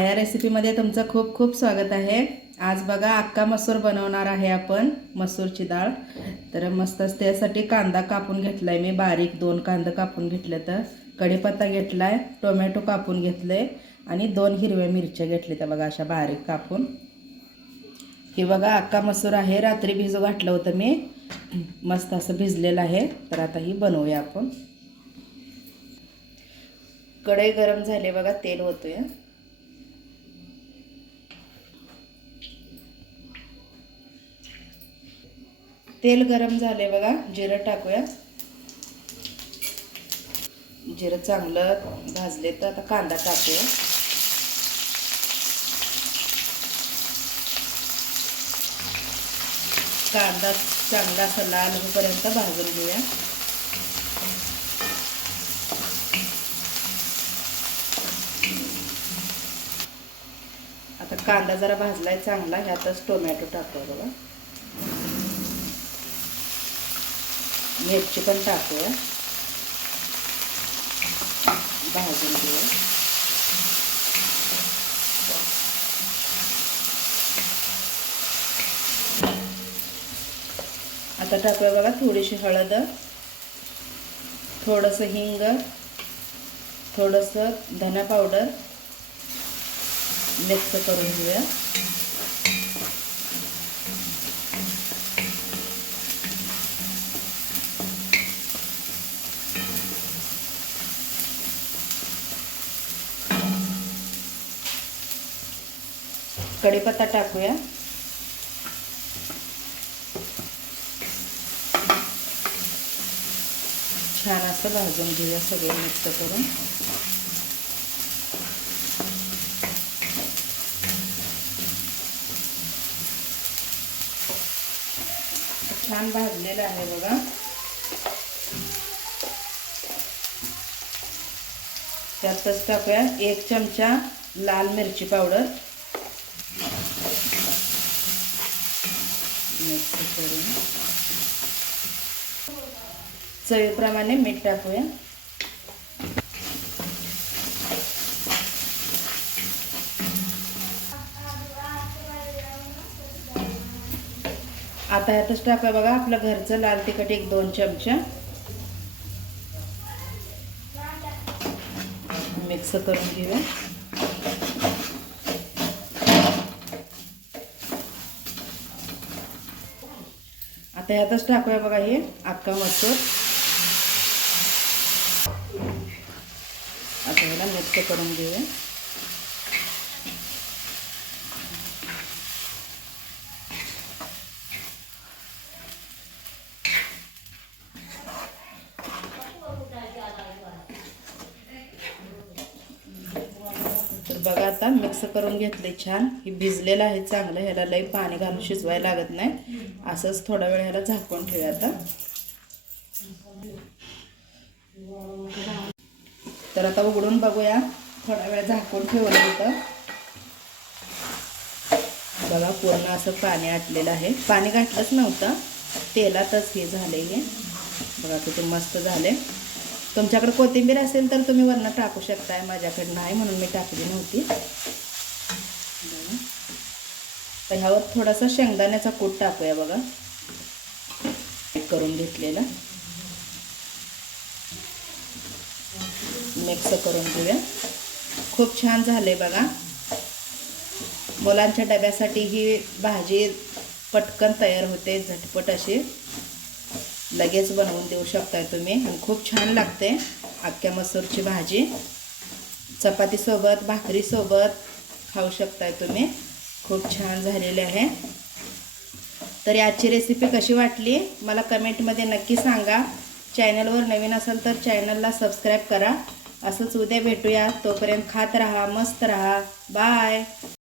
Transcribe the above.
या रेसिपीमध्ये तुमचं खूप खूप स्वागत आहे. आज बघा अक्का मसूर बनवणार आहे आपण मसूरची डाळ. तर मस्त त्यासाठी कांदा कापून घेतलाय मी बारीक दोन कांदा कापून घेतले तर. कढीपत्ता घेतलाय टोमॅटो कापून घेतले आणि दोन हिरव्या मिरच्या घेतल्या त्या बघा अशा बारीक कापून. हे बघा अक्का मसूर आहे. रात्री भिजू घातलं होतं मी. मस्त असं भिजलेलं आहे. तर आता ही बनवूया आपण. कढई गरम झाले बघा तेल होतोय तेल गरम झाले बघा जिरं टाकूया. जिरं चांगलं भाजले तर आता कांदा टाकूया. कांदा चांगला असा लाल होईपर्यंत भाजून घेऊया. आता कांदा जरा भाजलाय चांगला ह्यातच टोमॅटो टाकूया बघा. मिरची पण टाकूया भाजून घेऊया आता टाकूया बघा थोडीशी हळद. थोडंसं हिंग. थोडंसं धना पावडर. मिक्स करून घेऊया. कढीपत्ता टाकूया. छान असं भाजून घेऊया सगळे मिक्स करून. छान भाजलेलं आहे बघा. त्यातच टाकूया एक चमचा लाल मिरची पावडर. मिक्स करून चवीप्रमाणे मीठ टाकूया. आता ह्यातच टाकूया बघा आपलं घरचं लाल तिखट एक दोन चमचा. मिक्स करून घेऊया. आता ह्यातच टाकूया बघा हे अक्का मसूर आता ह्याला मिक्स करून घेऊया. बघा आता मिक्स करून घेतले छान. ही भिजलेलं आहे चांगलं ह्याला लई पाणी घालून शिजवायला लागत नाही. असंच थोडा वेळ ह्याला झाकून ठेवूया आता. तर आता उघडून बघूया थोडा वेळ झाकून ठेवलं होतं बघा पूर्ण असं पाणी आटलेलं आहे. पाणी घातलंच नव्हतं. तेलातच हे झाले हे. बघा किती मस्त झाले तुमच्याकडे कोथिंबीर असेल तर तुम्ही वरनं टाकू शकताय माझ्याकडे नाही म्हणून मी टाकली नव्हती. तर ह्यावर थोडासा शेंगदाण्याचा कूट टाकूया बघा. करून घेतलेला. मिक्स करून घेऊया. खूप छान झाले बघा. मुलांच्या डब्यासाठी ही भाजी पटकन तयार होते झटपट अशी. लगेच बनवून देऊ शकताय तुम्ही. आणि खूप छान लागते अख्ख्या मसूरची भाजी. चपातीसोबत भाकरीसोबत खाऊ शकताय तुम्ही. खूप छान झालेली आहे. तर आजची रेसिपी कशी वाटली? मला कमेंटमध्ये नक्की सांगा. चॅनलवर नवीन असेल तर चॅनलला सबस्क्राईब करा. असंच उद्या भेटूया. तोपर्यंत खात राहा मस्त राहा. बाय!